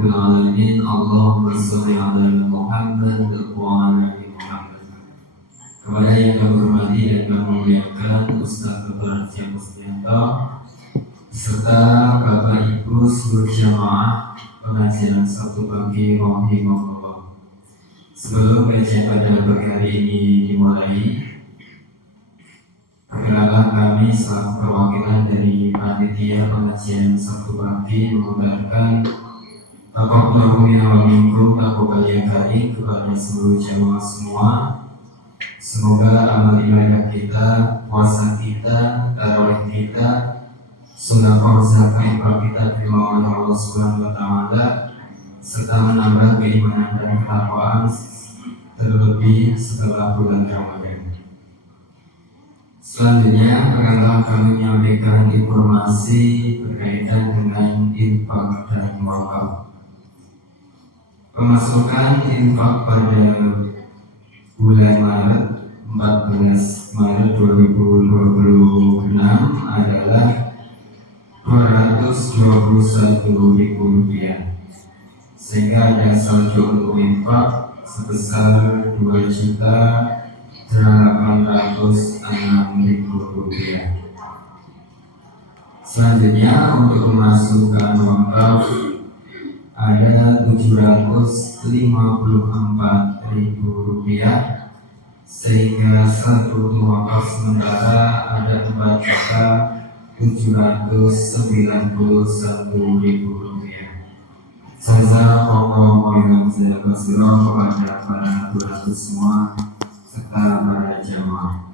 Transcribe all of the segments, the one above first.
Rabbil Alamin. Allahumma sholli ala Muhammad wa ala ali Muhammad. Kepada yang kami hormati dan kami muliakan Ustaz Dr. Syekh Mustianto serta Bapak Ibu seluruh jamaah pengajian Sabtu pagi rahimahullah. Sebelum kajian pada pagi hari ini dimulai, perkenalkan kami selaku perwakilan dari panitia pengajian Sabtu pagi mengucapkan taqabbal minna wa minkum taqabbal ya karim kepada seluruh jamaah semua. Semoga amal ibadah kita, puasa kita, tarawih kita, sedekah zakat infak kita diterima oleh Allah Subhanahu wa taala serta menambah keimanan dan ketakwaan terlebih setelah bulan Ramadan. Selanjutnya akan kami menyampaikan informasi berkaitan dengan infak dan wakaf. Pemasukan infak pada bulan Maret 14 Maret 2026 adalah Rp221.000, sehingga ada saldo untuk infak sebesar Rp2.806.000. Selanjutnya untuk pemasukan wakaf ada Rp754.000, sehingga satu wakaf sementara ada Rp4.791.000. Saya mohon kepada para donatur semua serta para jamaah.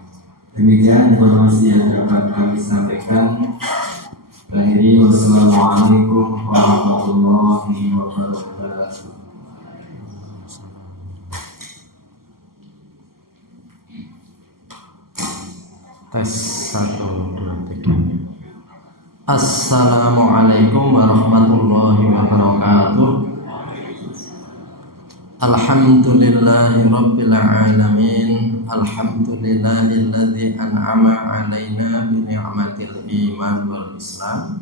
Demikian informasi yang dapat kami sampaikan. Akhiri, wassalamualaikum warahmatullahi wabarakatuh. Tes 1, 2, 3. Assalamualaikum warahmatullahi wabarakatuh. Alhamdulillahi rabbil alamin. Alhamdulillahilladzi an'ama 'alaina bi ni'matil iman wal islam.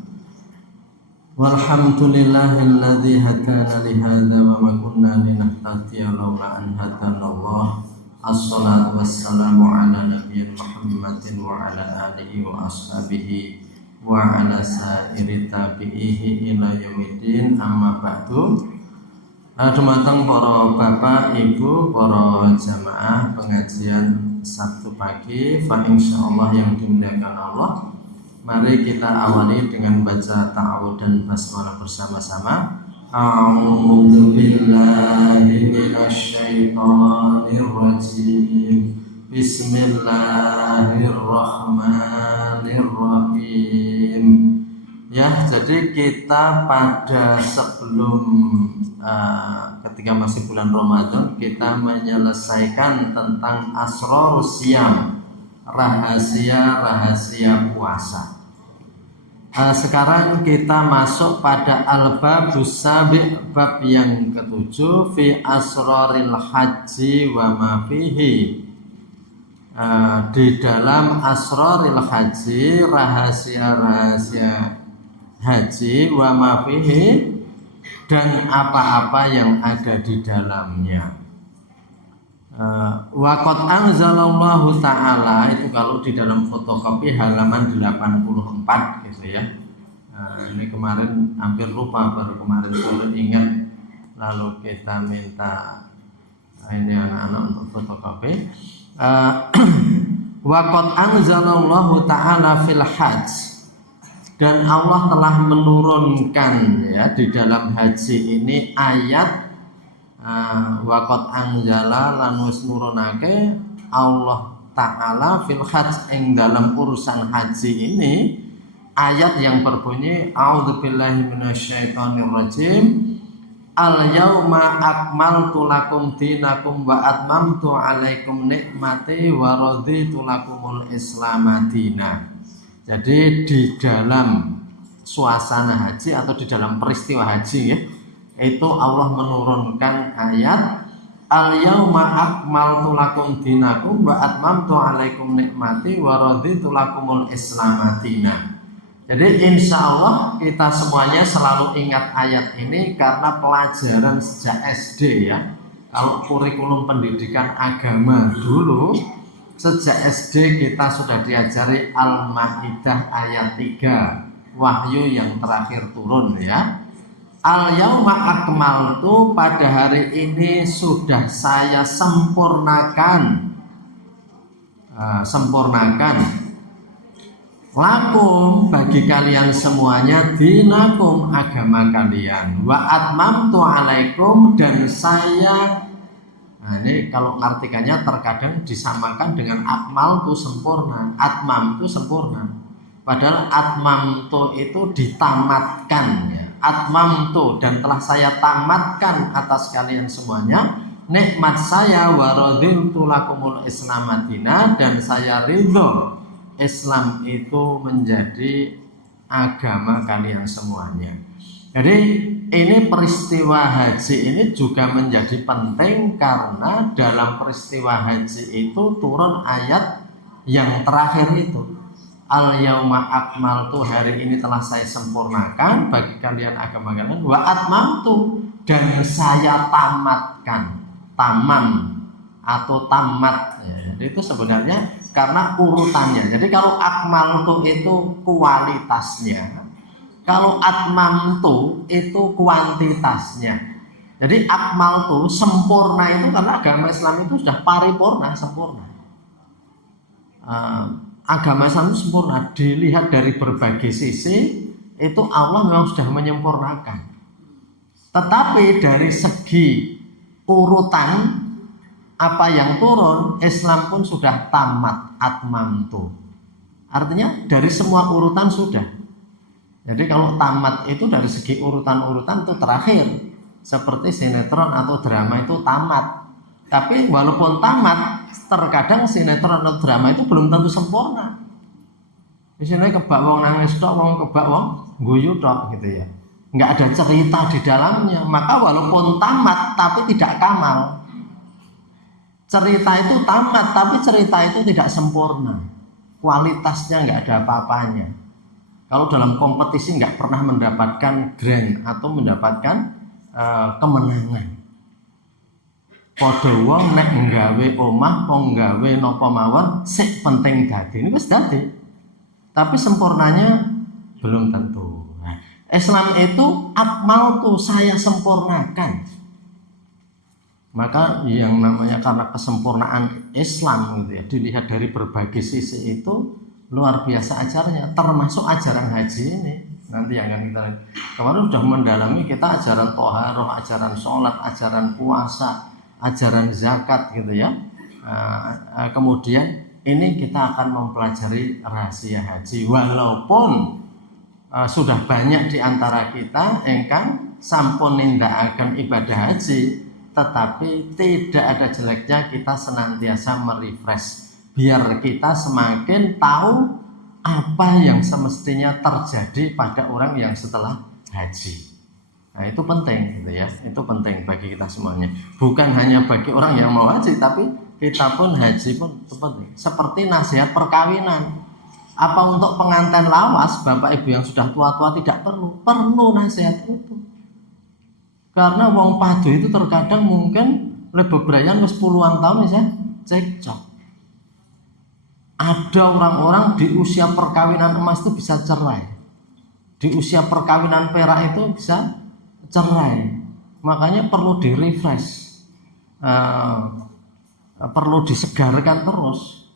Walhamdulillahilladzi hadana li hadza wa ma kunna linahtadiya laula an hadanallah. Assalatu wassalamu ala nabiyyi Muhammadin wa ala alihi wa ashabihi wa ala sairi tabi'ihi ila yaumiddin, amma ba'du. Dumateng para bapak, ibu, para jamaah pengajian Sabtu pagi, fa insyaallah yang dimuliakan Allah, mari kita awali dengan baca ta'awudz dan basmalah bersama-sama. A'udzu billahi minasy syaithanir rajim. Bismillahirrahmanirrahim. Ya, jadi kita pada sebelum ketika masih bulan Ramadan, kita menyelesaikan tentang asrarus siyam, rahasia-rahasia puasa. Sekarang kita masuk pada al-babus sabi', bab yang ke-7, fi asraril haji wa ma fihi. Di dalam asraril haji, rahasia-rahasia haji, wa ma fihi, dan apa-apa yang ada di dalamnya. Wa qad anzalallahu ta'ala, itu kalau di dalam fotokopi halaman 84 gitu ya. Ini kemarin hampir lupa, baru kemarin sore ingat, lalu kita minta ini anak-anak untuk fotokopi. Wa qad anzalallahu ta'ala fil hajj, dan Allah telah menurunkan ya di dalam haji ini ayat waqad anjala lan wis nurunake Allah Ta'ala fil hajj, ing dalam urusan haji ini ayat yang berbunyi a'udzubillahi minasyaitonir rajim. Al yauma akmaltu lakum dinakum wa atmamtu alaikum nikmati wa raditu lakumul islam dina. Jadi di dalam suasana haji atau di dalam peristiwa haji ya, itu Allah menurunkan ayat al yauma akmaltu lakum dinakum wa atmamtu alaikum nikmati wa raditu lakumul islam dina. Jadi insya Allah kita semuanya selalu ingat ayat ini karena pelajaran sejak SD ya. Kalau kurikulum pendidikan agama dulu sejak SD kita sudah diajari Al-Maidah ayat 3, wahyu yang terakhir turun ya. Al-yauma akmaltu, pada hari ini sudah saya sempurnakan. Lakum, bagi kalian semuanya, dinakum, agama kalian. Wa atmamtu alaikum, dan saya, nah ini kalau ngartikannya terkadang disamakan dengan akmal itu sempurna, atmam itu sempurna. Padahal atmam itu ditamatkan ya. Atmam itu, dan telah saya tamatkan atas kalian semuanya nikmat saya, wa radhitu lakumul Islam madina, dan saya ridho Islam itu menjadi agama kalian semuanya. Jadi ini peristiwa haji ini juga menjadi penting karena dalam peristiwa haji itu turun ayat yang terakhir itu, al-yauma akmaltu, hari ini telah saya sempurnakan bagi kalian agama kalian, wa atmamtu, dan saya tamatkan, tamam atau tamat ya. Jadi itu sebenarnya karena urutannya. Jadi kalau akmaltu itu kualitasnya, kalau atmamtu itu kuantitasnya. Jadi akmaltu sempurna itu karena agama Islam itu sudah paripurna, sempurna. Agama Islam itu sempurna, dilihat dari berbagai sisi itu Allah memang sudah menyempurnakan. Tetapi dari segi urutan apa yang turun, Islam pun sudah tamat, atmamtu. Artinya dari semua urutan sudah. Jadi kalau tamat itu dari segi urutan-urutan itu terakhir. Seperti sinetron atau drama itu tamat. Tapi walaupun tamat, terkadang sinetron atau drama itu belum tentu sempurna. Misalnya kebak wong nangis tok, wong kebak wong guyu tok gitu ya. Enggak ada cerita di dalamnya. Maka walaupun tamat tapi tidak kamal. Cerita itu tamat tapi cerita itu tidak sempurna. Kualitasnya enggak ada apa-apanya. Kalau dalam kompetisi enggak pernah mendapatkan grand atau mendapatkan kemenangan. Padha wong nek nggawe omah, wong nggawe napa mawon, sik penting dadi. Ini wis dadi. Tapi sempurnanya belum tentu. Nah, Islam itu akmaltu, saya sempurnakan. Maka yang namanya karena kesempurnaan Islam gitu ya, dilihat dari berbagai sisi itu luar biasa ajaranya, termasuk ajaran haji ini. Nanti yang akan kita kemarin sudah mendalami kita ajaran toharoh, ajaran sholat, ajaran puasa, ajaran zakat gitu ya. Kemudian ini kita akan mempelajari rahasia haji, walaupun sudah banyak di antara kita ingkang sampun nindakaken ibadah haji, tetapi tidak ada jeleknya kita senantiasa merefresh biar kita semakin tahu apa yang semestinya terjadi pada orang yang setelah haji. Nah itu penting gitu ya, itu penting bagi kita semuanya. Bukan hanya bagi orang yang mau haji, tapi kita pun haji pun itu penting. Seperti nasihat perkawinan. Apa untuk pengantin lawas, bapak ibu yang sudah tua-tua tidak perlu nasihat itu. Karena wong padu itu terkadang mungkin lebebrayan wis puluhan tahun ya cekcok. Ada orang-orang di usia perkawinan emas itu bisa cerai. Di usia perkawinan perak itu bisa cerai. Makanya perlu di-refresh. Perlu disegarkan terus.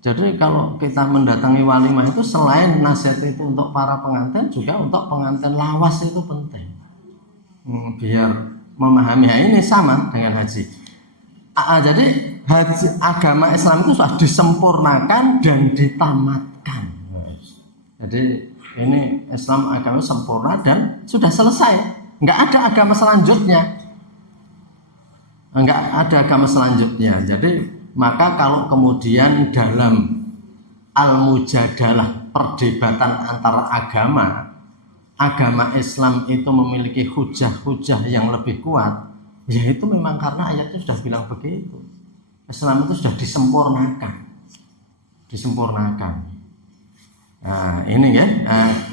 Jadi kalau kita mendatangi walimah itu selain nasihat itu untuk para pengantin, juga untuk pengantin lawas itu penting. Biar memahami ini sama dengan haji. Jadi haji, agama Islam itu sudah disempurnakan dan ditamatkan. Jadi ini Islam agama sempurna dan sudah selesai. Enggak ada agama selanjutnya. Enggak ada agama selanjutnya. Jadi maka kalau kemudian dalam al-mujadalah, perdebatan antara agama Islam itu memiliki hujah-hujah yang lebih kuat, ya itu memang karena ayatnya sudah bilang begitu. Islam itu sudah disempurnakan. Nah, ini ya,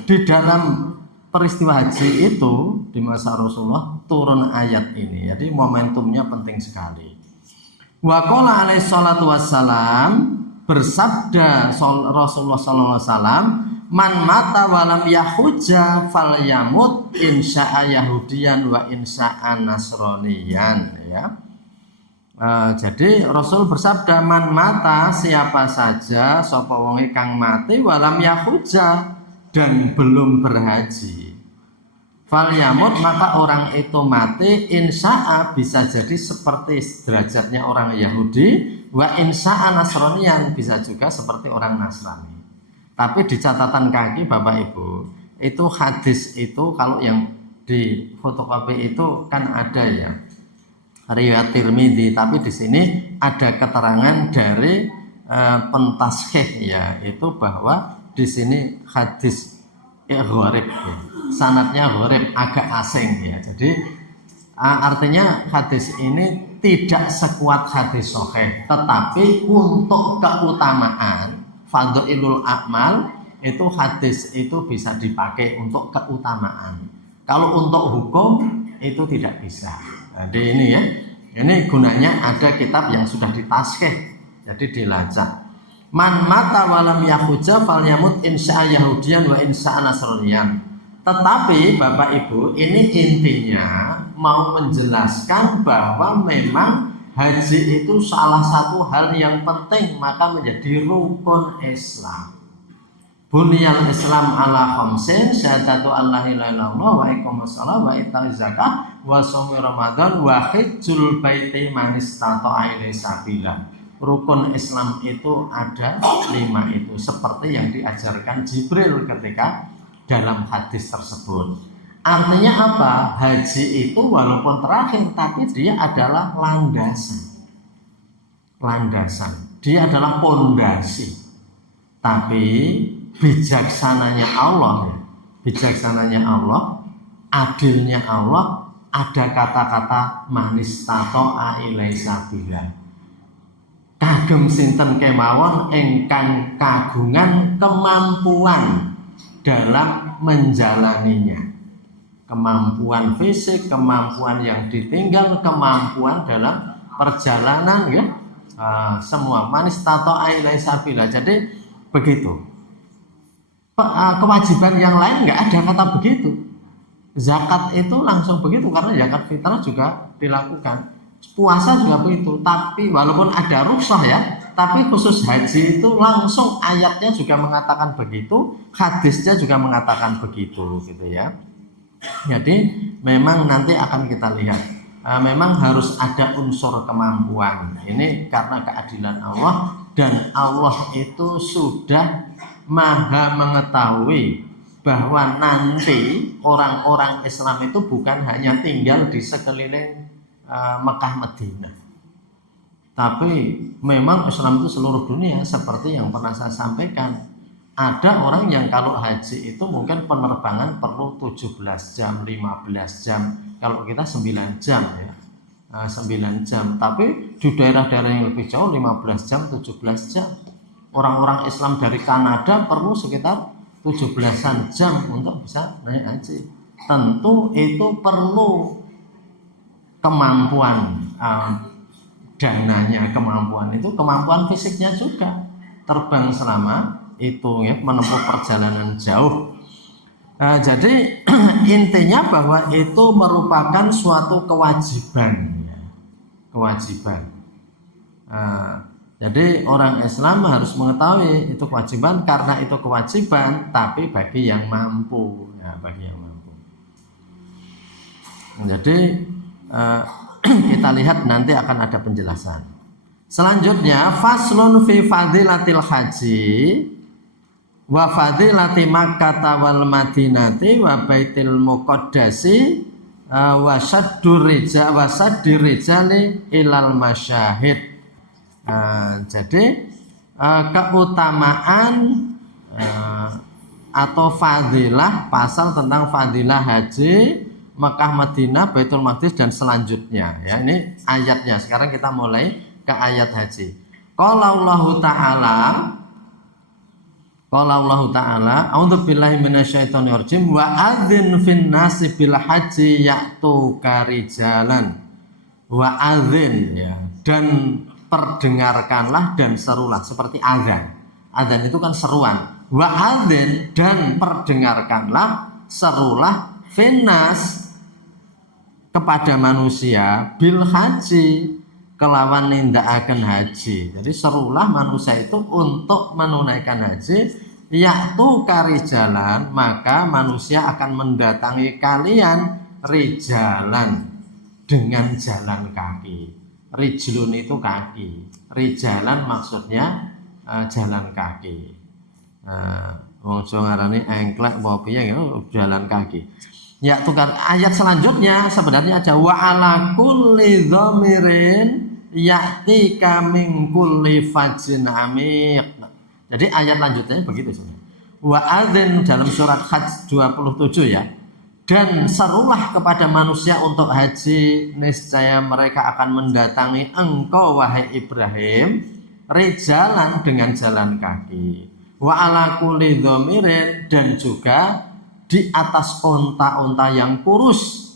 di dalam peristiwa haji itu di masa Rasulullah turun ayat ini. Jadi momentumnya penting sekali. Wa qala alaihi salatu wassalam, bersabda Rasulullah sallallahu alaihi wasallam, man mata walam yahujja falyamut insya'a yahudiyan wa insya'a nasroniyan, ya. Jadi Rasul bersabda, man mata, siapa saja sapa wonge kang mati walam yahujja, dan belum berhaji, falyamut, maka orang itu mati insya'a, bisa jadi seperti derajatnya orang Yahudi, wa insya'a nasronian, bisa juga seperti orang Nasrani. Tapi di catatan kaki Bapak Ibu, itu hadis itu kalau yang di fotokopi itu kan ada ya riwayat Tirmidzi, tapi di sini ada keterangan dari pentashih, ya, itu bahwa di sini hadis gharib, ya. Sanadnya gharib, agak asing, ya. Jadi artinya hadis ini tidak sekuat hadis sahih, tetapi untuk keutamaan fadhailul a'mal itu hadis itu bisa dipakai untuk keutamaan. Kalau untuk hukum itu tidak bisa. Jadi ini ya, ini gunanya ada kitab yang sudah ditashih, jadi dilacak. Man mata walam yahujja falyamut insya'a yahudiyan wa insya'a nasroniyan. Tetapi Bapak Ibu, ini intinya mau menjelaskan bahwa memang haji itu salah satu hal yang penting, maka menjadi rukun Islam. Bunyal Islam ala khamsin, syahadatu an la ilaha illallah wa iqamus shalah wa ita'iz zakah wa shaumi ramadan wa hajjul baiti man istata'a ilaihi sabila. Rukun Islam itu ada 5 itu, seperti yang diajarkan Jibril ketika dalam hadis tersebut. Artinya apa? Haji itu walaupun terakhir, tapi dia adalah landasan. Dia adalah pondasi. Tapi bijaksananya Allah, adilnya Allah, ada kata-kata manis tato'a ilai sabila. Kagem sinten kemawon ingkang kagungan kemampuan dalam menjalaninya. Kemampuan fisik, kemampuan yang ditinggal, kemampuan dalam perjalanan, ya. Semua manis tato'a ilai sabila. Jadi begitu. Kewajiban yang lain nggak ada kata begitu. Zakat itu langsung begitu, karena zakat fitrah juga dilakukan. Puasa juga begitu. Tapi walaupun ada rukhsah, ya, tapi khusus haji itu langsung ayatnya juga mengatakan begitu, hadisnya juga mengatakan begitu, gitu ya. Jadi memang nanti akan kita lihat, memang harus ada unsur kemampuan. Ini karena keadilan Allah, dan Allah itu sudah maha mengetahui bahwa nanti orang-orang Islam itu bukan hanya tinggal di sekeliling Mekah Madinah, tapi memang Islam itu seluruh dunia. Seperti yang pernah saya sampaikan, ada orang yang kalau haji itu mungkin penerbangan perlu 17 jam, 15 jam, kalau kita 9 jam, ya. 9 jam, tapi di daerah-daerah yang lebih jauh 15 jam, 17 jam. Orang-orang Islam dari Kanada perlu sekitar 17-an jam untuk bisa naik haji. Tentu itu perlu kemampuan dananya, kemampuan fisiknya juga. Terbang selama itu, ya, menempuh perjalanan jauh. Jadi intinya bahwa itu merupakan suatu kewajiban, ya. Jadi orang Islam harus mengetahui itu kewajiban, karena itu kewajiban, tapi bagi yang mampu, ya, bagi yang mampu. Jadi kita lihat nanti akan ada penjelasan. Selanjutnya, faslun fi fadilatil haji wa fadilati Makkah wal Madinati wa baitil muqaddasi wa saddir rijali ilal masyahid. Jadi keutamaan atau fadilah, pasal tentang fadilah haji Mekah, Madinah, Baitul Maqdis dan selanjutnya, ya. Ini ayatnya. Sekarang kita mulai ke ayat haji. Qala Allahu ta'ala, Qala Allah Ta'ala, a'udzu billahi minasyaitonir rajim wa adzin fin nasi bil haji ya'tuka rijalan. Wa adzin ya, dan perdengarkanlah dan serulah seperti azan. Azan itu kan seruan. Wa adzin dan perdengarkanlah, serulah finnas kepada manusia bil haji kelawan nindakaken haji. Jadi serulah manusia itu untuk menunaikan haji, yaitu karijalan, maka manusia akan mendatangi kalian rijalan dengan jalan kaki. Rijlun itu kaki, rijalan maksudnya jalan kaki. Wong Jawa ngarani engklek apa piye jalan kaki. Ya tukar ayat selanjutnya sebenarnya ada wa ala kulli dhamirin ya'tika min kulli fajrin amiq. Jadi ayat lanjutnya begitu sebenarnya. Wa adzin dalam surat Hajj 27 ya. Dan serulah kepada manusia untuk haji, niscaya mereka akan mendatangi engkau wahai Ibrahim rijalan dengan jalan kaki. Wa ala kulli dhamirin dan juga di atas onta-onta yang kurus.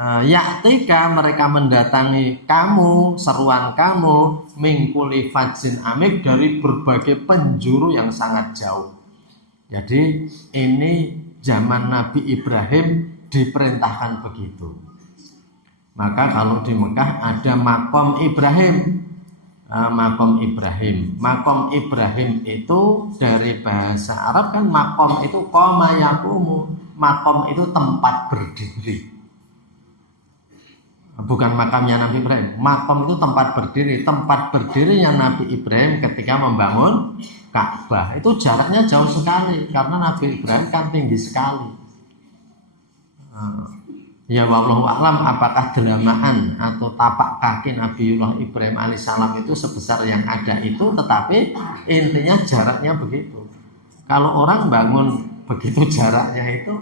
Ya'tika mereka mendatangi kamu, seruan kamu mingkuli fajin amik dari berbagai penjuru yang sangat jauh. Jadi ini zaman Nabi Ibrahim diperintahkan begitu. Maka kalau di Mekah ada makom Ibrahim. Makom Ibrahim. Makom Ibrahim itu dari bahasa Arab kan makom itu qoma yaqumu. Makom itu tempat berdiri. Bukan makamnya Nabi Ibrahim. Makom itu tempat berdiri. Tempat berdirinya Nabi Ibrahim ketika membangun Ka'bah. Itu jaraknya jauh sekali karena Nabi Ibrahim kan tinggi sekali. Ya wallahu a'lam apakah delamaan atau tapak kaki Nabiullah Ibrahim alaihissalam itu sebesar yang ada itu, tetapi intinya jaraknya begitu. Kalau orang bangun begitu jaraknya itu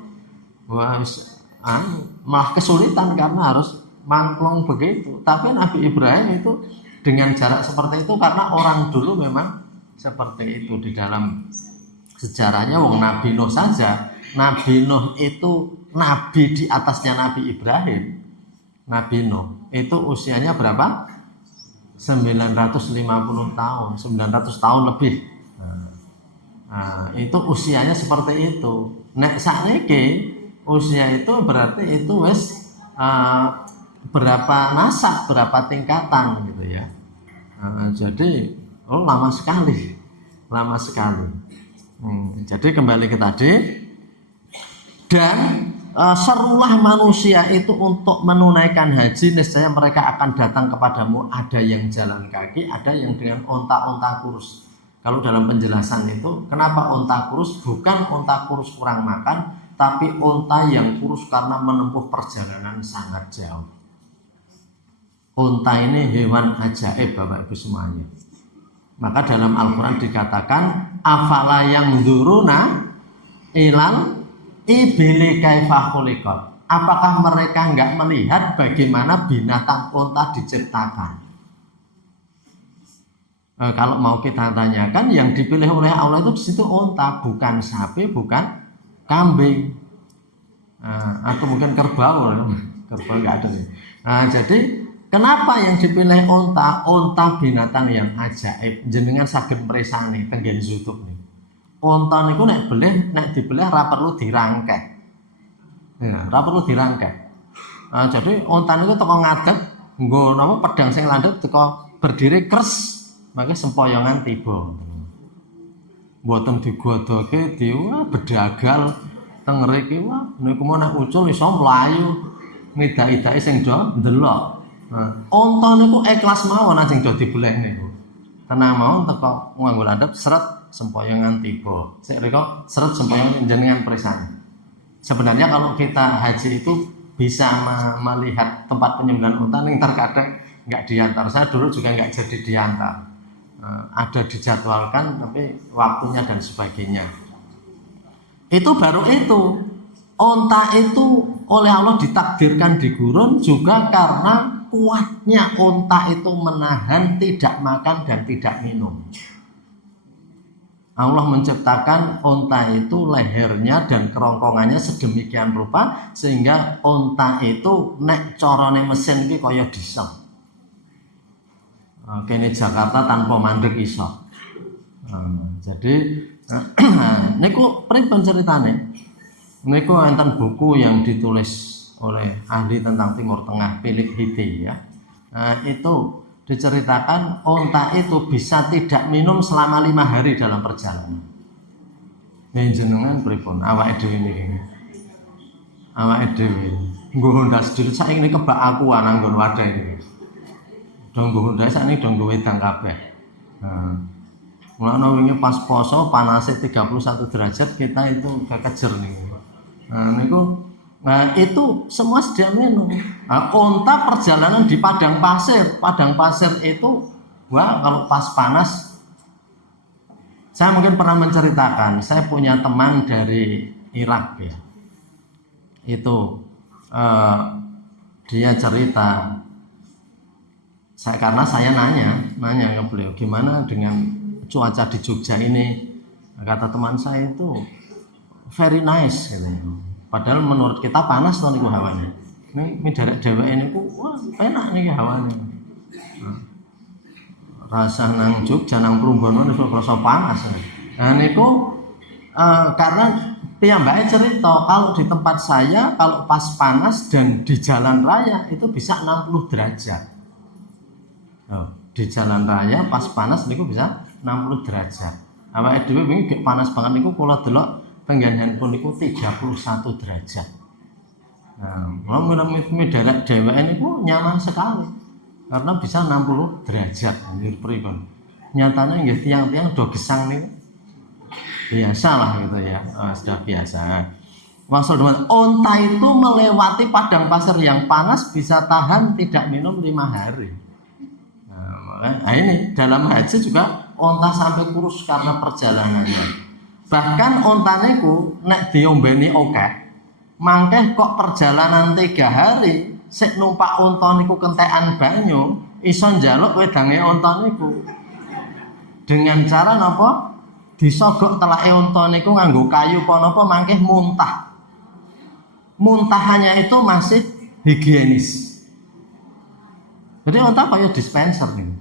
malah kesulitan karena harus mangklong begitu. Tapi Nabi Ibrahim itu dengan jarak seperti itu karena orang dulu memang seperti itu. Di dalam sejarahnya wong Nabi Nuh saja, Nabi Nuh itu nabi di atasnya Nabi Ibrahim. Nabi Nuh itu usianya berapa? 950 tahun, 900 tahun lebih. Itu usianya seperti itu. Nek sakniki usia itu berarti itu wis berapa nasab, berapa tingkatan gitu ya. Jadi lama sekali. Jadi kembali ke tadi, dan serulah manusia itu untuk menunaikan haji, niscaya mereka akan datang kepadamu, ada yang jalan kaki, ada yang dengan onta-onta kurus. Kalau dalam penjelasan itu, kenapa onta kurus? Bukan onta kurus kurang makan, tapi onta yang kurus karena menempuh perjalanan sangat jauh. Onta ini hewan ajaib Bapak Ibu semuanya. Maka dalam Al-Quran dikatakan afala yang dzuruna ilal ibili kaifa khuliqat. Apakah mereka enggak melihat bagaimana binatang unta diciptakan? Kalau mau kita tanyakan, yang dipilih oleh Allah itu di situ unta, bukan sapi, bukan kambing, atau mungkin kerbau enggak ada nih. Jadi kenapa yang dipilih unta? Unta binatang yang ajaib. Jenengan saged mresani tenggen YouTube nih. Unta niku nek dibeleh ra perlu dirangkek. Ya, ra perlu dirangkek. Jadi unta niku teko ngadeg nggo napa pedang sing landhep teko berdiri kres, mangke sempoyongan tiba. Mboten digodoke bedagal teng ngriki wah niku nek ucul iso mlayu ngidak-idake sing do ndelok. Unta niku ikhlas mawon ajeng do dibeleh niku. Tenang mawon teko nganggo landhep seret sempoyongan tiba. Sik rika seret sempoyongan jenengan presani. Sebenarnya kalau kita haji itu bisa melihat tempat penyembelihan unta yang terkadang nggak diantar. Saya dulu juga nggak jadi diantar. Ada dijadwalkan tapi waktunya dan sebagainya. Itu baru itu. Unta itu oleh Allah ditakdirkan di gurun juga karena kuatnya unta itu menahan tidak makan dan tidak minum. Allah menciptakan onta itu lehernya dan kerongkongannya sedemikian rupa sehingga onta itu nek corone mesin ki kaya disem. Kene Jakarta tanpa mandek iso. Jadi niku pripun ceritane? Niku enten buku yang ditulis oleh ahli tentang Timur Tengah Philip Hitti ya. Itu diceritakan onta itu bisa tidak minum selama 5 hari dalam perjalanan. Nih jenengan pripun awake dhewe niki. Awake dhewe nggo ndas dulu saiki ini kebak aku nanggon wadah ini. Dong nggo ndas sakniki dong nggo wedang kabeh. Mulane wingi pas poso panase 31 derajat kita itu kekejer niku. Itu semua sedia minum. Onta perjalanan di padang pasir. Padang pasir itu, kalau pas panas, saya mungkin pernah menceritakan. Saya punya teman dari Irak ya. Itu dia cerita. Karena saya nanya ke beliau, gimana dengan cuaca di Jogja ini? Kata teman saya itu very nice gitu. Padahal menurut kita panas tuh niku hawanya. Ini derek dheweke niku wah enak niki hawanya. Rasa nang Jogja nang Prambanan wis rasa panas. Nah niku karena piyambake cerita kalau di tempat saya kalau pas panas dan di jalan raya itu bisa 60 derajat. Di jalan raya pas panas niku bisa 60 derajat. Awake dhewe wingi panas banget niku kula delok tenggen handphone niku 31 derajat. Nah, mulai derek dheweke niku nyaman sekali karena bisa 60 derajat. Pripun? Nyatanya nggih tiang-tiang do gesang niku biasalah gitu ya, sudah biasa. Maksud onta itu melewati padang pasir yang panas bisa tahan tidak minum 5 hari. Nah, ini dalam haji juga onta sampai kurus karena perjalanannya. Bahkan onta niku nek diombeni akeh, mangkeh kok perjalanan 3 hari sik numpak onta niku kentekan banyu, iso njaluk wedange onta niku. Dengan cara napa? Disogok telake onta niku nganggo kayu apa napa mangkeh muntah. Muntahannya itu masih higienis. Jadi onta kaya dispenser niku.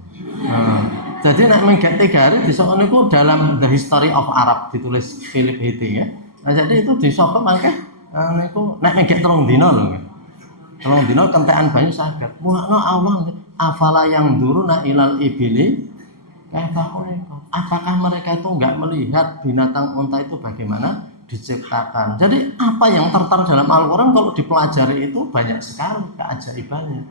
Jadi nek mengget 3 hari disokok niku dalam The History of Arab ditulis Philip Hitti ya. Nah jadi itu disokok mangke niku nek mengget 3 dina lho. 3 dina kentekan banyu saged. Mulane Allah afala yang duruna ilal ibili apakah mereka itu enggak melihat binatang unta itu bagaimana diciptakan. Jadi apa yang tertera dalam Al-Qur'an kalau dipelajari itu banyak sekali keajaibannya.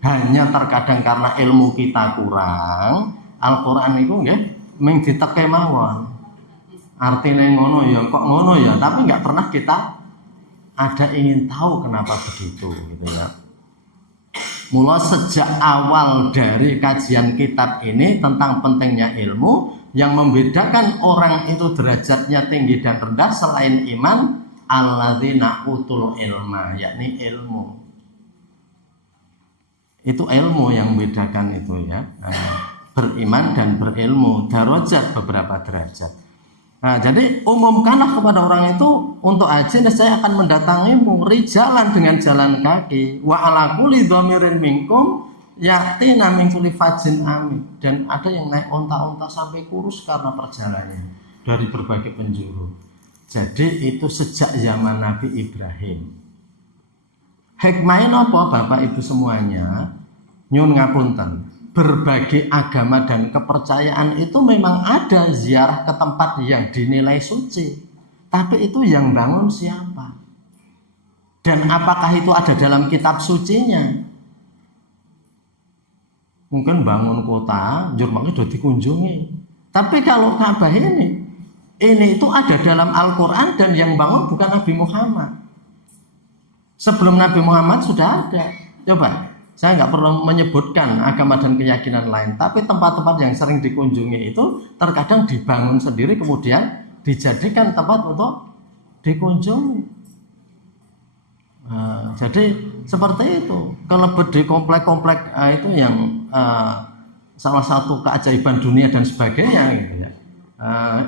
Hanya terkadang karena ilmu kita kurang, Al-Qur'an itu nggih mung diteke mawon. Artine ngono ya kok ngono ya, tapi enggak pernah kita ada ingin tahu kenapa begitu gitu ya. Mula sejak awal dari kajian kitab ini tentang pentingnya ilmu, yang membedakan orang itu derajatnya tinggi dan rendah selain iman, alladzina utul ilma, yakni ilmu. Itu ilmu yang membedakan itu ya. Beriman dan berilmu, darajat beberapa derajat. Nah, jadi umumkanlah kepada orang itu untuk haji saya akan mendatangimu rijalan dengan jalan kaki wa ala kulli dhamirin minkum yatina min kulli fajin amin, dan ada yang naik onta-onta sampai kurus karena perjalanannya dari berbagai penjuru. Jadi itu sejak zaman Nabi Ibrahim. Hikmahnya apa Bapak Ibu semuanya? Nyun ngapunten. Berbagai agama dan kepercayaan itu memang ada ziarah ke tempat yang dinilai suci, tapi itu yang bangun siapa? Dan apakah itu ada dalam kitab sucinya? Mungkin bangun kota, jurmangnya sudah dikunjungi. Tapi kalau Ka'bah ini itu ada dalam Al-Quran dan yang bangun bukan Nabi Muhammad. Sebelum Nabi Muhammad sudah ada. Coba. Saya nggak perlu menyebutkan agama dan keyakinan lain, tapi tempat-tempat yang sering dikunjungi itu terkadang dibangun sendiri kemudian dijadikan tempat untuk dikunjungi. Jadi seperti itu. Kelebet di komplek-komplek itu yang salah satu keajaiban dunia dan sebagainya gitu ya.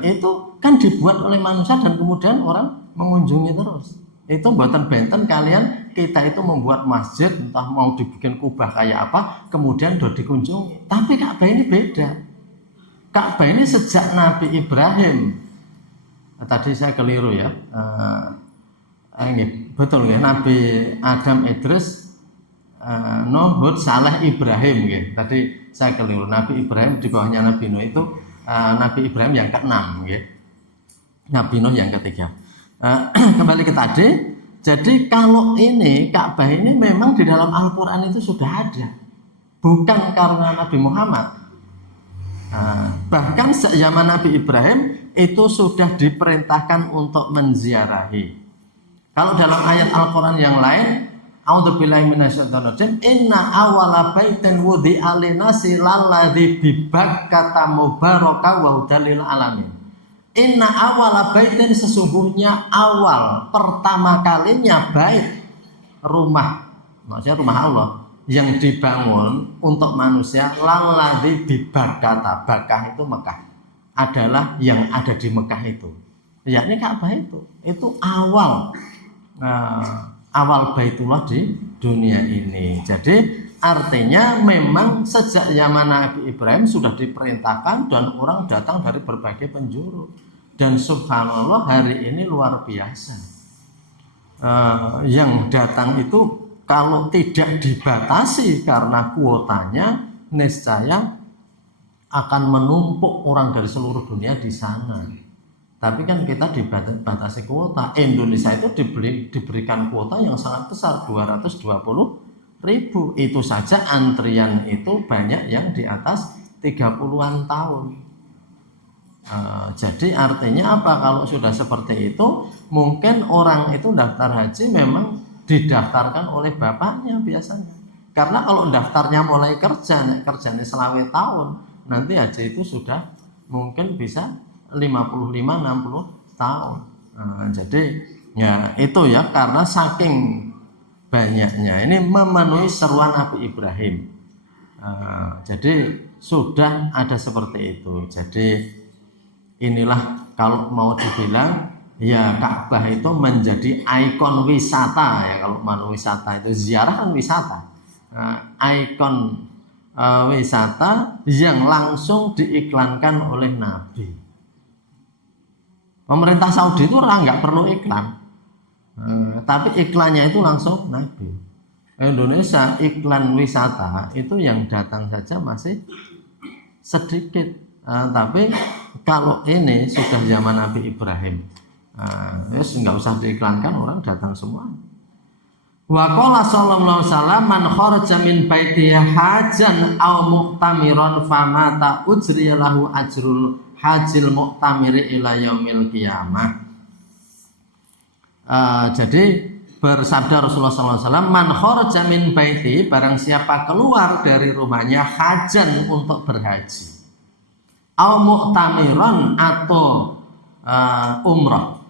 Itu kan dibuat oleh manusia dan kemudian orang mengunjungi terus. Itu buatan benten kalian kita itu membuat masjid entah mau dibikin kubah kayak apa kemudian do dikunjungi. Tapi Ka'bah ini beda. Ka'bah ini sejak Nabi Ibrahim. Tadi saya keliru ya. Betul ya, Nabi Adam Idris Nuh Hud Saleh Ibrahim ya. Tadi saya keliru. Nabi Ibrahim di bawahnya Nabi Nuh itu Nabi Ibrahim yang ke-6 ya. Nabi Nuh yang ketiga. Kembali ke tadi. Jadi kalau ini Ka'bah ini memang di dalam Al-Qur'an itu sudah ada. Bukan karena Nabi Muhammad. Bahkan zaman Nabi Ibrahim itu sudah diperintahkan untuk menziarahi. Kalau dalam ayat Al-Qur'an yang lain, a'udzubillahi minasyaitonir rajim, inna awwala baitin wudi'a lin-nasi lalladzi bi Bakkata mubaraka wa hudal lil alamin. Inna awwala baitin, sesungguhnya awal pertama kalinya bait rumah, maksudnya rumah Allah yang dibangun untuk manusia lalladzi bi Bakkata. Bakkah itu Mekah, adalah yang ada di Mekah itu. Yakni Ka'bah itu awal awal Baitullah di dunia ini. Jadi artinya memang sejak zaman Nabi Ibrahim sudah diperintahkan dan orang datang dari berbagai penjuru. Dan subhanallah hari ini luar biasa. Yang datang itu kalau tidak dibatasi karena kuotanya, niscaya akan menumpuk orang dari seluruh dunia di sana. Tapi kan kita dibatasi kuota. Indonesia itu diberikan kuota yang sangat besar, 220.000. Itu saja antrian itu banyak yang di atas 30-an tahun. Jadi artinya apa? Kalau sudah seperti itu, mungkin orang itu daftar haji memang didaftarkan oleh bapaknya biasanya. Karena kalau daftarnya mulai kerjanya selama tahun, nanti haji itu sudah mungkin bisa 55-60 tahun. Jadi ya itu ya, karena saking banyaknya ini memenuhi seruan Nabi Ibrahim. Jadi sudah ada seperti itu. Jadi inilah kalau mau dibilang ya Ka'bah itu menjadi ikon wisata ya. Kalau mau wisata itu ziarah kan wisata. Ikon wisata yang langsung diiklankan oleh Nabi. Pemerintah Saudi itu orang nggak perlu iklan, tapi iklannya itu langsung Nabi. Indonesia iklan wisata itu yang datang saja masih sedikit, tapi kalau ini sudah zaman Nabi Ibrahim, nggak usah diiklankan, orang datang semua. Wa qala sallallahu alaihi wasallam man kharaja min baitihi hajan aw mu'tamiran famata ujriya lahu ajrul hajil mu'tamiri ila yaumil qiyamah. Jadi bersabda Rasulullah SAW, man kharaja min baiti, barang siapa keluar dari rumahnya hajan untuk berhaji, au mu'tamiran atau umrah,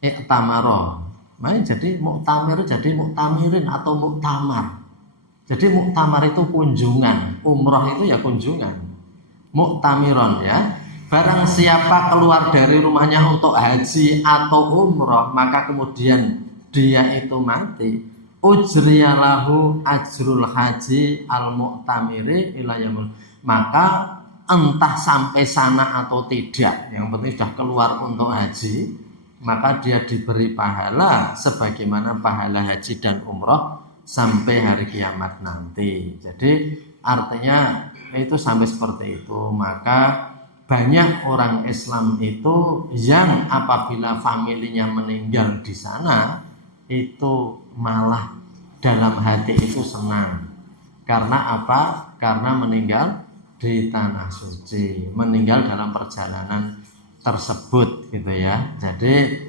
i'tamara. Jadi mu'tamir jadi mu'tamirin atau mu'tamar. Jadi mu'tamar itu kunjungan, umrah itu ya kunjungan. Mu'tamiran ya. Barang siapa keluar dari rumahnya untuk haji atau umrah, maka kemudian dia itu mati, ujriyalahu ajrul haji al mu'tamiri ila yaumil, maka entah sampai sana atau tidak, yang penting sudah keluar untuk haji, maka dia diberi pahala sebagaimana pahala haji dan umrah sampai hari kiamat nanti. Jadi artinya itu sampai seperti itu. Maka banyak orang Islam itu yang apabila familinya meninggal di sana itu malah dalam hati itu senang. Karena apa? Karena meninggal di tanah suci, meninggal dalam perjalanan tersebut gitu ya. Jadi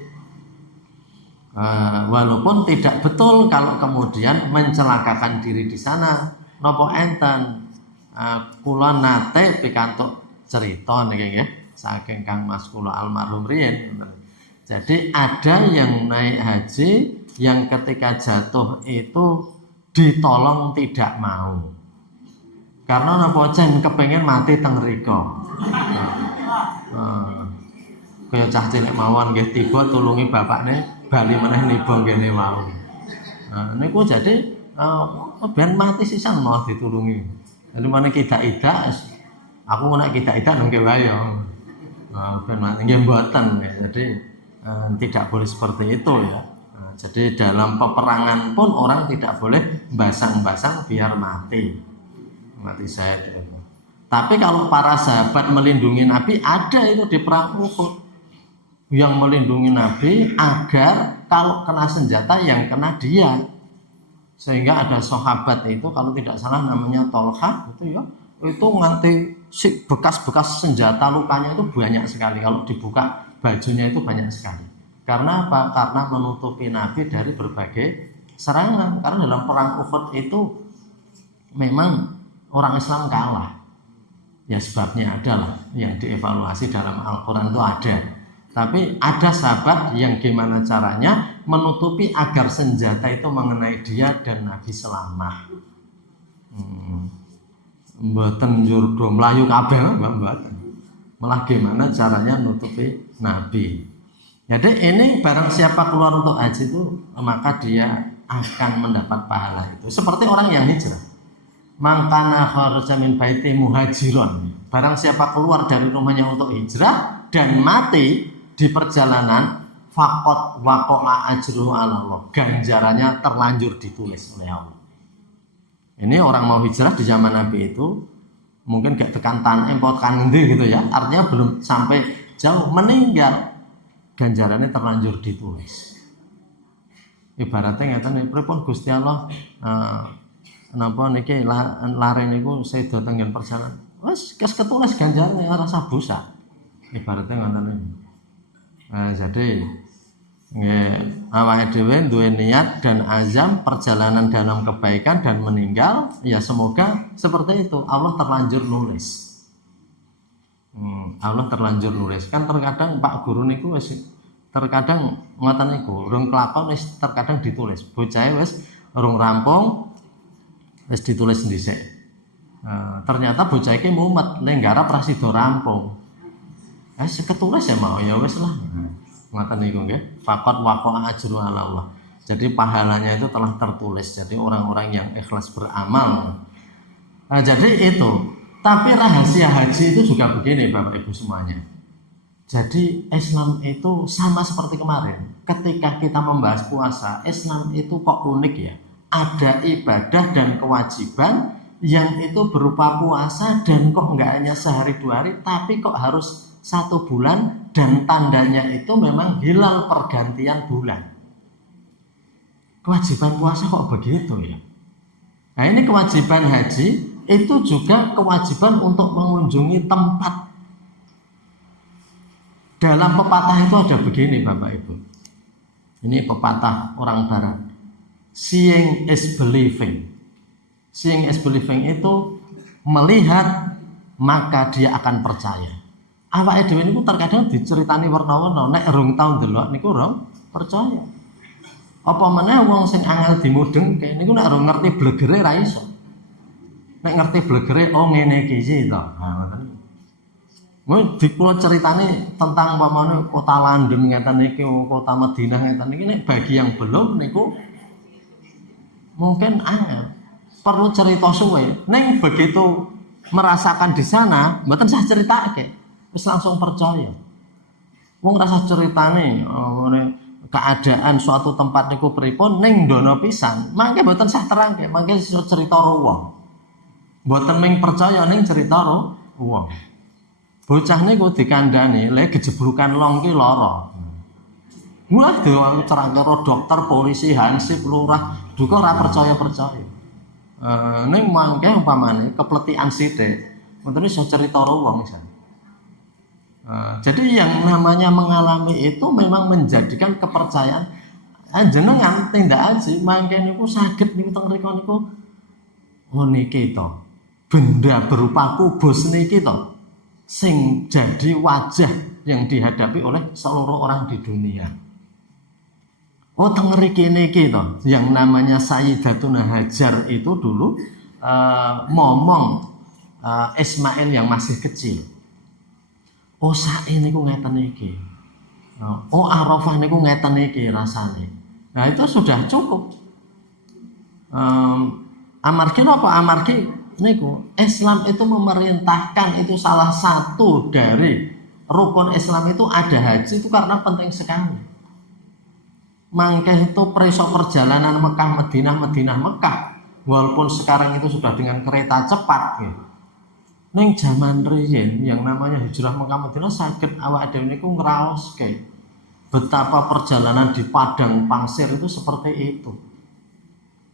walaupun tidak betul kalau kemudian mencelakakan diri di sana, nopo enten kula nate pikantuk cerita niki nggih saking Kang Mas kula almarhum riyen. Jadi ada yang naik haji yang ketika jatuh itu ditolong tidak mau. Karena napa cen kepengen mati teng mriko. Kaya cah cilik mawon nggih tiba tulungi bapakne bali meneh niba ngene wau. Niku jadi ben mati sisan mau ditulungi. Jadi mana kita aku nek kita nengke wae ya. Ben mati nggih mboten ya. Jadi tidak boleh seperti itu ya. Jadi dalam peperangan pun orang tidak boleh basang-basang biar mati saya itu. Tapi kalau para sahabat melindungi Nabi, ada itu di perang Uhud yang melindungi Nabi agar kalau kena senjata yang kena dia. Sehingga ada sahabat itu kalau tidak salah namanya Tolha itu ya, itu nganti bekas-bekas senjata lukanya itu banyak sekali. Kalau dibuka bajunya itu banyak sekali. Karena apa? Karena menutupi Nabi dari berbagai serangan. Karena dalam perang Uhud itu memang orang Islam kalah. Ya sebabnya adalah yang dievaluasi dalam Al-Quran itu ada. Tapi ada sahabat yang gimana caranya menutupi agar senjata itu mengenai dia dan Nabi selamat. Mboten jurdo melayu kabeh mboten. Malah gimana caranya nutupi Nabi. Jadi ini barang siapa keluar untuk haji itu maka dia akan mendapat pahala itu. Seperti orang yang hijrah. Mangkana kharaja min baiti muhajiron. Barang siapa keluar dari rumahnya untuk hijrah dan mati di perjalanan faqat waqa'a ajruhu 'ala Allah. Ganjarannya terlanjur ditulis oleh Allah. Ini orang mau hijrah di zaman Nabi itu mungkin gak tekan Tanem, tekan endi gitu ya. Artinya belum sampai jauh meninggal. Ganjarannya terlanjur ditulis. Ibaratnya ngeten pripun Gusti Allah napa niki lare niku sedo tenggen perjalanan. Wes ketulis ganjarane ora usah busa. Ibaratnya ngoten niku. Jadi awake dhewe duwe niat dan azam perjalanan dalam kebaikan dan meninggal, ya semoga seperti itu. Allah terlanjur nulis. Allah terlanjur nulis. Kan terkadang Pak Guru niku wis terkadang ngoten niku, urung kelakon wis terkadang ditulis. Bocahe wis urung rampung wis ditulis dhisik. Ternyata bocah iki mumet, ning garap ra sida rampung. Ketulis ya mau ya wis lah. Ngoten niku nggih. Faqat waqa'a ajru 'ala Allah. Jadi pahalanya itu telah tertulis. Jadi orang-orang yang ikhlas beramal. Jadi itu. Tapi rahasia haji itu juga begini Bapak Ibu semuanya. Jadi Islam itu sama seperti kemarin. Ketika kita membahas puasa, Islam itu kok unik ya. Ada ibadah dan kewajiban yang itu berupa puasa dan kok enggak hanya sehari 2 hari, tapi kok harus 1 bulan dan tandanya itu memang hilal pergantian bulan. Kewajiban puasa kok begitu ya? Nah ini kewajiban haji itu juga kewajiban untuk mengunjungi tempat. Dalam pepatah itu ada begini Bapak Ibu. Ini pepatah orang barat. Seeing is believing. Seeing is believing itu melihat maka dia akan percaya. Awake dhewe niku terkadang diceritani warna-warna, nek rung tau ndelok niku rung percaya. Apa meneh wong sing angel dimudengke niku nek rung ngerti blegere ra iso. Nek ngerti blegere oh ngene iki sih to. Ngoten. Mun dikula ceritani tentang umpamane kota London ngeten iki, kota Madinah ngeten iki nek bagi yang belum niku mungkin angel. Perlu cerita suwe. Ning begitu merasakan di sana, mboten sah critake. Wis langsung percaya. Wong rasa ceritane keadaan suatu tempat niku pripun ning dono pisan, mangke mboten sah terangke, mangke cerita ruwah. Mboten ming percaya ning cerita ruwah. Bocah niku dikandani lek gejeblukan long ki lara. Mulai dewe terang karo dokter, polisi, hansip, lurah, duka ora percaya-percaya. Ning mangke umpamane kepletikan sithik, ngoten iso cerita ruwah misalnya. Jadi yang namanya mengalami itu memang menjadikan kepercayaan jenengan tindak haji mangke niku saged niku teng mriku niku oh niki to benda berupa kubus niki to sing jadi wajah yang dihadapi oleh seluruh orang di dunia. Oh teng mriki niki to yang namanya Sayyidatuna Hajar itu dulu momong Ismail yang masih kecil. Oh sa'i niku ngeten iki. Oh Arafah niku ngeten iki rasane. Nah itu sudah cukup. Amargi apa? Amargi niku Islam itu memerintahkan, itu salah satu dari rukun Islam itu ada haji itu karena penting sekali. Mangke itu perisok perjalanan Mekah Madinah Madinah Mekah, walaupun sekarang itu sudah dengan kereta cepat gitu. Neng zaman riyen yang namanya hijrah Mekah Madinah saged awak dhewe niku ngraoske betapa perjalanan di padang pasir itu seperti itu.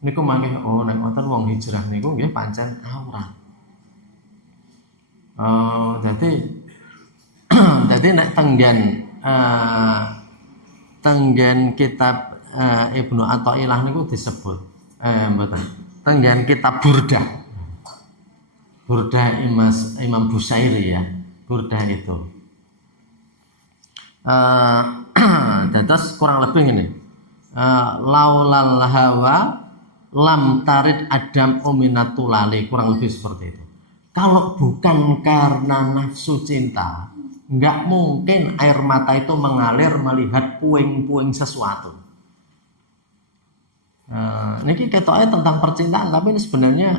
Niku mangke oh nek wonten wong hijrah niku nggih pancen aurat. Jadi nek tenggen kitab Ibnu Athaillah niku disebut mboten. Tenggen kitab Burdah. Burdah Imam Busairi ya, Burdah itu. Dados kurang lebih ini. Laulal hawa lam tarid adam uminatulali, kurang lebih seperti itu. Kalau bukan karena nafsu cinta, nggak mungkin air mata itu mengalir melihat puing-puing sesuatu. Niki ketoknya tentang percintaan, tapi ini sebenarnya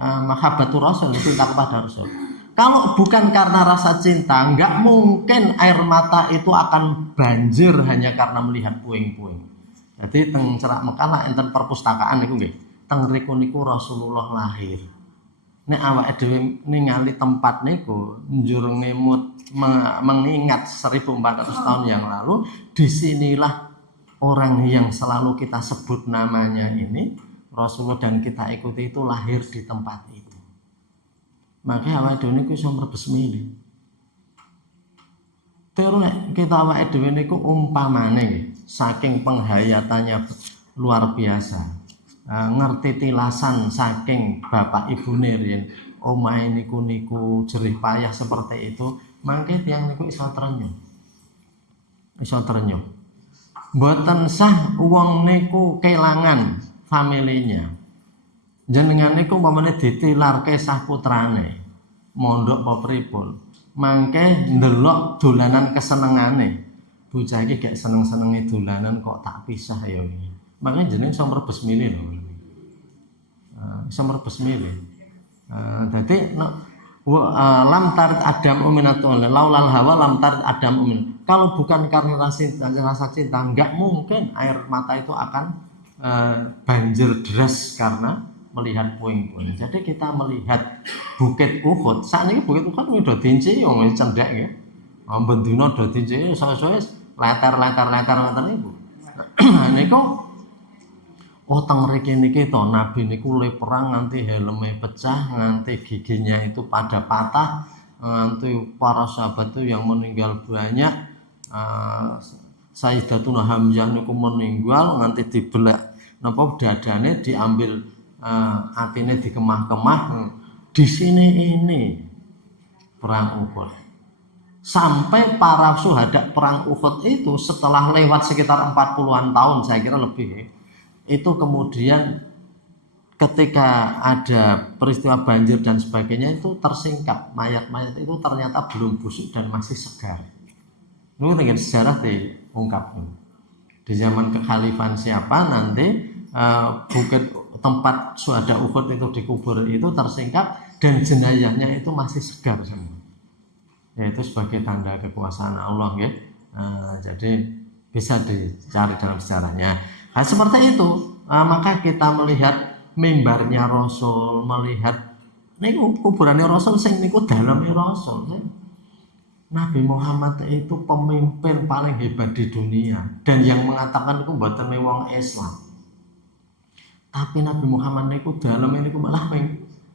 mahabbatur rasul, cinta kepada Rasul. Kalau bukan karena rasa cinta, nggak mungkin air mata itu akan banjir hanya karena melihat puing-puing. Jadi teng Cerak Mekah lah enten perpustakaan niku nggih. Teng riku niku Rasulullah lahir. Nek awake dhewe ningali tempat niku njur ngemut mengingat 1400 tahun yang lalu, disinilah orang yang selalu kita sebut namanya ini Rasulullah dan kita ikuti itu lahir di tempat itu. Makanya awake dhewe niku iso mrebes milih. Terus nek kita awake dhewe niku umpamane saking penghayatannya luar biasa. Ngerti tilasan saking bapak ibune riyen omahe niku jerih payah seperti itu, mangke tiyang niku iso trenyuh. Iso trenyuh. Mboten sah wong niku kelangan familinya. Jenengan niku umpamane ditilarke sah putrane mondok apa pripun, mangke ndelok dolanan kesenengane. Bocah iki gak seneng-senenge dolanan kok tak pisah ya. Makanya jeneng iso mrebes milih lho. Iso mrebes milih. Dadi lam tarid adam uminatul laulal hawa lam tarid adam umin. Kalau bukan karena rasa cinta, enggak mungkin air mata itu akan banjir deras karena melihat puing-puing. Jadi kita melihat Bukit Uhud. Saat ini Bukit Uhud udah dinci, yang cendek ya. Bendino udah dinci, soalnya letar niku. Niku, oh teng riki niki to Nabi niku le perang nganti helmnya pecah, nganti giginya itu pada patah, nganti para sahabat itu yang meninggal banyak. Sayyidatuna Hamzah niku meninggal nganti dibelak napa dadane diambil atine dikemah-kemah. Di sini ini perang Uhud. Sampai para syuhada perang Uhud itu setelah lewat sekitar 40-an tahun, saya kira lebih, itu kemudian ketika ada peristiwa banjir dan sebagainya itu tersingkap, mayat-mayat itu ternyata belum busuk dan masih segar. Ini dengan sejarah diungkap. Di zaman kekhalifahan siapa nanti bukit tempat syuhada Uhud itu dikubur itu tersingkap dan jenazahnya itu masih segar semua. Yaitu sebagai tanda kekuasaan Allah ya. Jadi bisa dicari dalam sejarahnya. Nah, seperti itu, maka kita melihat mimbarnya Rasul, melihat niku kuburannya Rasul sing niku dalamnya Rasul. Nabi Muhammad itu pemimpin paling hebat di dunia dan yang mengatakan itu mboten wong Islam. Tapi Nabi Muhammad niku dalam niku malah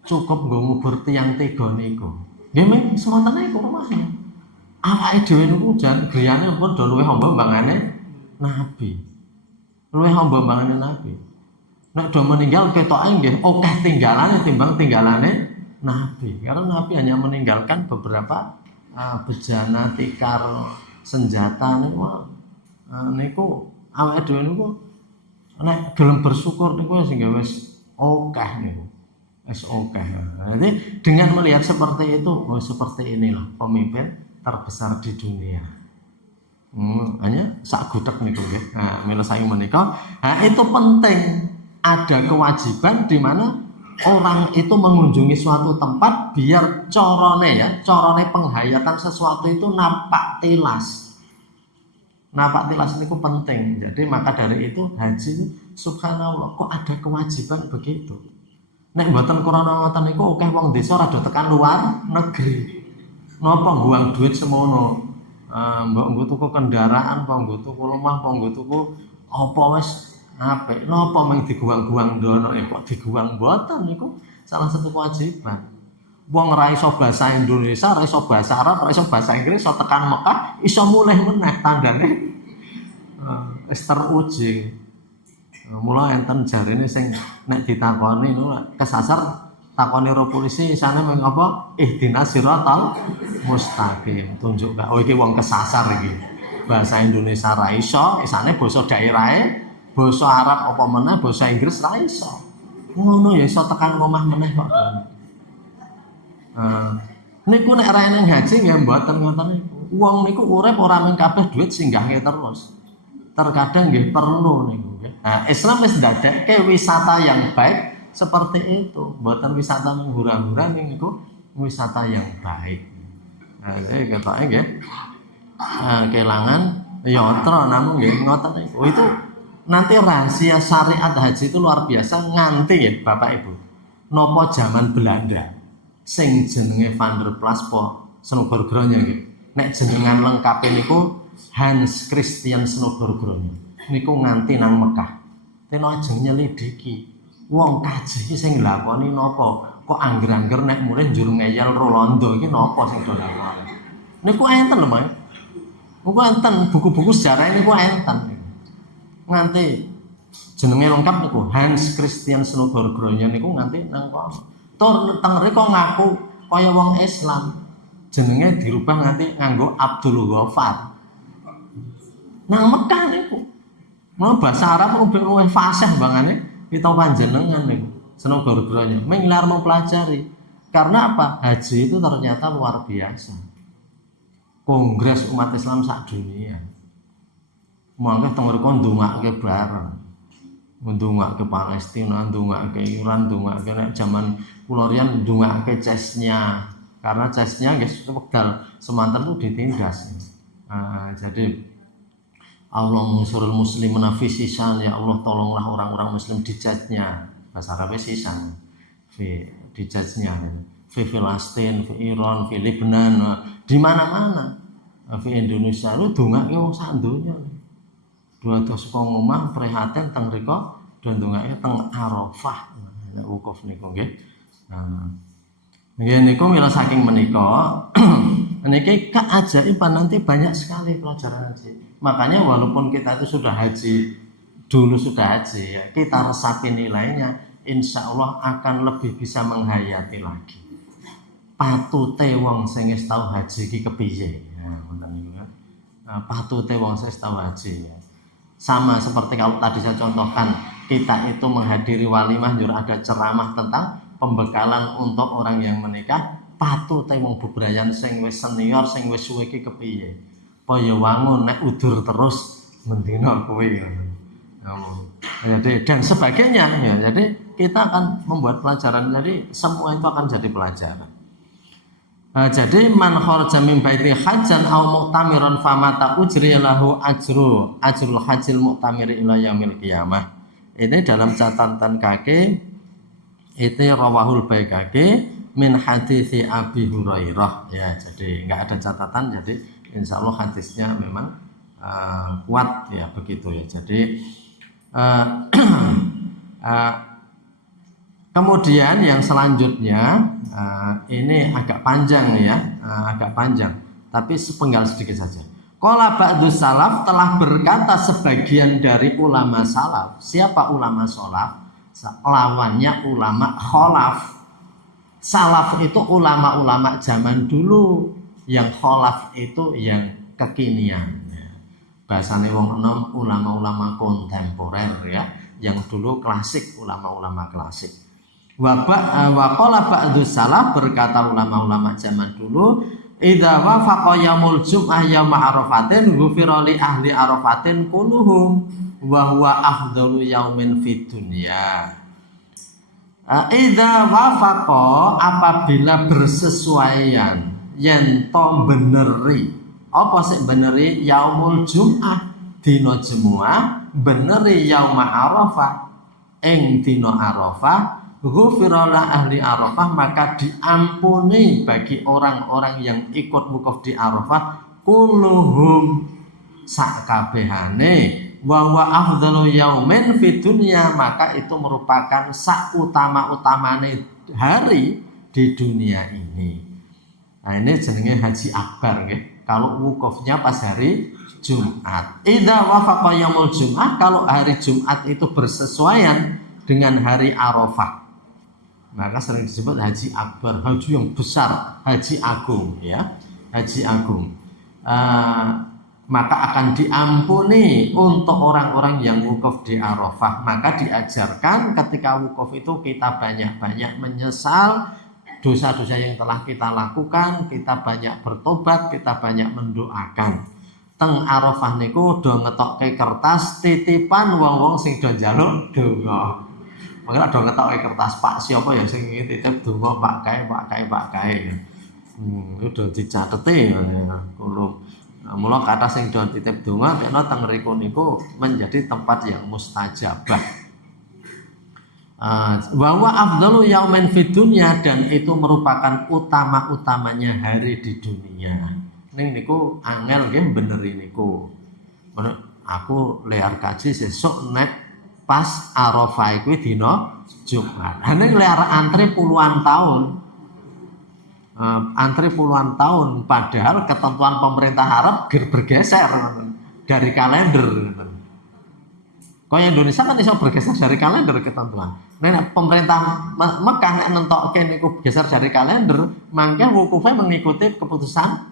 cukup nggo ngubur tiyang tega niku. Nggih mung semonten niku rumahnya. Awake dhewe niku jan griyane pun do luwih amba mbangane Nabi. Luwih amba mbangane Nabi. Nek do meninggal ketoke nggih akeh tinggalane timbang tinggalane Nabi. Karena Nabi hanya meninggalkan beberapa bejana, tikar, senjata niku awake dhewe niku nek gelem bersyukur niku sing wis akeh niku. Oke. Jadi dengan melihat seperti itu, oh seperti inilah pemimpin terbesar di dunia. Hanya sak gutek niku nggih. Nah, mila saking menika, itu penting ada kewajiban di mana orang itu mengunjungi suatu tempat biar corone penghayatan sesuatu itu nampak tilas. Nampak tilas niku penting. Jadi maka dari itu haji subhanallah kok ada kewajiban begitu. Nek mboten krana ngoten niku akeh wong desa rada tekan luar negeri. Napa ngguang duit semono? Mbok nggo tuku kendaraan, apa nggo tuku lemah, apa nggo tuku apa wis apik. Napa mung diguang-guang ndono kok diguang mboten niku salah satu kewajiban. Wong ora iso basa Indonesia, ora iso basa Arab, ora iso basa Inggris, iso tekan Mekah, iso mulih meneh tandane wis teruji. Mula enten jarine sing nek ditakoni niku kesasar takoni ro polisi isane mung apa ihdinas siratal mustaqim tunjuk gak oh iki wong kesasar iki bahasa Indonesia ra iso isane basa daerahe basa Arab apa meneh basa Inggris ra iso ngono ya iso tekan omah meneh kok niku nek ra ning haji nggih mboten ngoten niku wong niku urip ora mung kabeh duit singgahke terus terkadang nggih perlu niku. Nah, Islam wis ndadekke wisata yang baik seperti itu, mboten wisata menghura-hura niku wisata yang baik. Nah, jadi ketoke nggih kelangan yatra namung nggih ngoten niku. Itu nanti rahasia syariat haji itu luar biasa nganti ya Bapak Ibu. Napa zaman Belanda sing jenenge Van der Plas po Snoebergronya nggih. Nek jenengan lengkape niku Hans Christian Snoebergronya. Niku nganti nang Mekah. Teno ajeng nyelidiki. Wong kaji iki sing nglakoni napa? Kok angger-angger nek mulih njur ngeyel Rolando iki napa sing do lakoni? Niku enten lho, Mas. Niku enten buku-buku sejarah niku enten. Nganti jenenge lengkap niku Hans Christian Snoebergronya niku nganti nang kono. Tur teng mriko ngaku kaya wong Islam. Jenenge dirubah nganti nganggo Abdul Ghaffar. Nang Mekah niku. Mau bahasa Arab luwih fasih bangane kita panjenengan niku. Snoebergronya menglar mempelajari. Karena apa? Haji itu ternyata luar biasa. Kongres umat Islam sak dunia. Mangke teng mriku ndongake bareng. Ndongake Palestina, ndongake Iran, ndongake nek jaman kula riyen ndongake Chechnya. Karena Chechnya nggih wekdal semanten itu ditindas. Jadi Allah mensurul muslimina fi sisan, ya Allah tolonglah orang-orang muslim di Chechnya, bahasa Arabnya sisan, di Chechnya, di Filistin, di Iran, di Lebanon, di mana-mana, di Indonesia lu dongake wong sak donya. Dua dos ngomah prihatin teng riko dan dongake teng Arafah, wukuf niku nggih. Nggih niku mila saking menika niki keajaiban nanti banyak sekali pelajaran haji. Makanya walaupun kita itu sudah haji ya, kita resapi nilainya, insya Allah akan lebih bisa menghayati lagi. Patute wong sing wis tau haji iki kepiye? Patute wong sing wis tau haji ya. Sama seperti kalau tadi saya contohkan, kita itu menghadiri walimah njur ada ceramah tentang pembekalan untuk orang yang menikah. Patute wong bebrayan sing wis senior sing wis suwe iki kepiye? Kaya wangun nek udur terus mendina kuwi. Jadi dan sebagainya ya. Jadi kita akan membuat pelajaran. Jadi semua itu akan jadi pelajaran. Jadi man kharaja min baiti hajjan aw mu'tamiran famata ujriya lahu ajrul hajjil mu'tamir ila yaumil qiyamah. Ini dalam catatan kaki itu rawahul baikaki min hadits Abi Hurairah ya. Jadi enggak ada catatan jadi insya Allah hadisnya memang kuat ya begitu ya. Jadi kemudian yang selanjutnya ini agak panjang ya, agak panjang. Tapi sepenggal sedikit saja. Qala ba'du salaf telah berkata sebagian dari ulama salaf. Siapa ulama salaf? Lawannya ulama kholaf. Salaf itu ulama-ulama zaman dulu. Yang kholaf itu yang kekinian ya. Bahasane wong enom ulama-ulama kontemporer ya, yang dulu klasik, ulama-ulama klasik. Wa qala ba'dus salaf, berkata ulama-ulama zaman dulu, idza wafaqa yaumul jum'ah yauma arafatin ghufira li ahli arafatin kulluhum wa huwa afdalu yaumin fid dunya. Idza wafaqa, apabila bersesuaian, yen to beneri apa sih beneri yaumul jum'ah dina Jumat, beneri yauma arafah ing dina arafah, ghufirallah ahli arafah, maka diampuni bagi orang-orang yang ikut wukuf di arafah kulluhum sakabehane, wa wa afdalu yaumin fid dunya, maka itu merupakan sautama-utamane hari di dunia ini. Nah, ini jenenge haji akbar nggih. Kalau wukufnya pas hari Jumat. Idza wafaqa yaumul Jum'ah, kalau hari Jumat itu bersesuaian dengan hari Arafah, maka sering disebut haji akbar, haji yang besar, haji agung ya, haji agung. Maka akan diampuni untuk orang-orang yang wukuf di Arafah. Maka diajarkan ketika wukuf itu kita banyak-banyak menyesal dosa-dosa yang telah kita lakukan, kita banyak bertobat, kita banyak mendoakan. Teng Arafah niku do ngetokke kertas titipan wong-wong sing do njaluk donga. Maka do ngetokke kertas, Pak siapa ya sing titip donga, Pak kae. Itu dicateti kulo. Mula kata sing do titip donga tekno teng mriku niku menjadi tempat yang mustajabah. Bahwa afdalu yaumin fid dunya, dan itu merupakan utama-utamanya hari di dunia. Ning niku angel nggih beneri niku. Aku liar kaji sesuk nek pas Arafah kuwi dina Jumat. Ning liar antri puluhan tahun. Antri puluhan tahun, padahal ketentuan pemerintah Arab bergeser dari kalender. Kalau Indonesia kan bisa bergeser dari kalender ketentuan. Nah, pemerintah Mekah nek nentokke niku bergeser dari kalender, mangke wukufnya mengikuti keputusan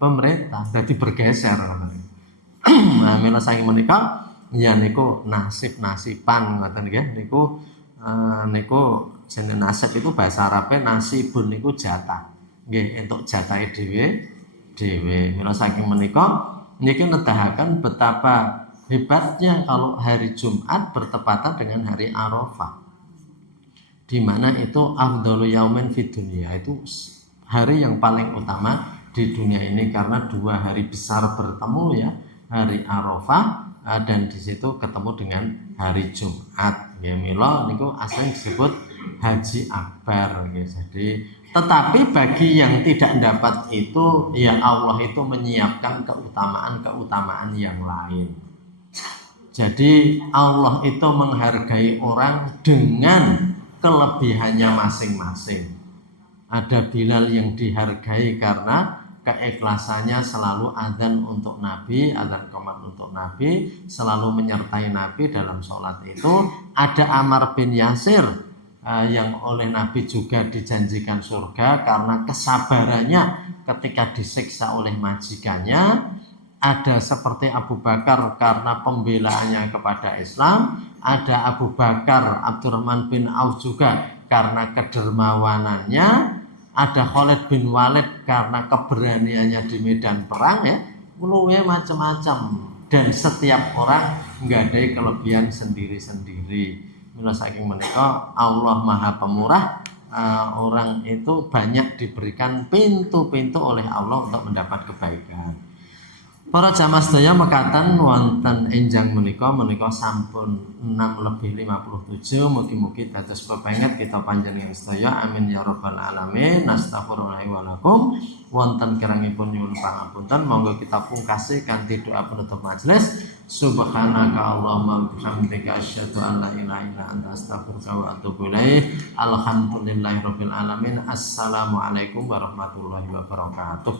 pemerintah. Jadi bergeser. Nah, mila saking menika ya niku nasib-nasiban ngoten nggih. Niku jenenge nasib itu bahasa Arabnya nasibun niku jatah. Nggih, entuk jatahe dhewe. Mila saking menika niki nedahaken betapa hebatnya kalau hari Jumat bertepatan dengan hari Arafah, di mana itu afdalu yaumin fid dunya, itu hari yang paling utama di dunia ini karena dua hari besar bertemu ya, hari Arafah dan di situ ketemu dengan hari Jumat. Ya mila niku asring disebut haji akbar ya. Jadi tetapi bagi yang tidak dapat itu ya Allah itu menyiapkan keutamaan yang lain. Jadi Allah itu menghargai orang dengan kelebihannya masing-masing. Ada Bilal yang dihargai karena keikhlasannya selalu adzan untuk Nabi, adzan qomat untuk Nabi, selalu menyertai Nabi dalam sholat itu. Ada Ammar bin Yasir yang oleh Nabi juga dijanjikan surga karena kesabarannya ketika disiksa oleh majikannya. Ada seperti Abu Bakar karena pembelaannya kepada Islam. Ada Abu Bakar Abdurrahman bin Auf juga karena kedermawanannya. Ada Khalid bin Walid karena keberaniannya di medan perang ya. Luwe macam-macam. Dan setiap orang nggadai kelebihan sendiri-sendiri. Mila saking menika Allah Maha Pemurah. Orang itu banyak diberikan pintu-pintu oleh Allah untuk mendapat kebaikan. Para jamaah sedaya mekaten wonten enjang menika sampun 6:57. Mugi-mugi dados pepenget kita panjenengan sedaya. Amin ya rabbal alamin. Astaghfirullah wa lakum. Wonten kirangipun nyuwun pangapunten, monggo kita pungkasi kanthi doa penutup majelis. Subhanaka Allahumma bihamdika asyhadu an la ilaha illa anta astaghfiruka wa atubu ilaik. Alhamdulillahirabbil alamin. Assalamualaikum warahmatullahi wabarakatuh.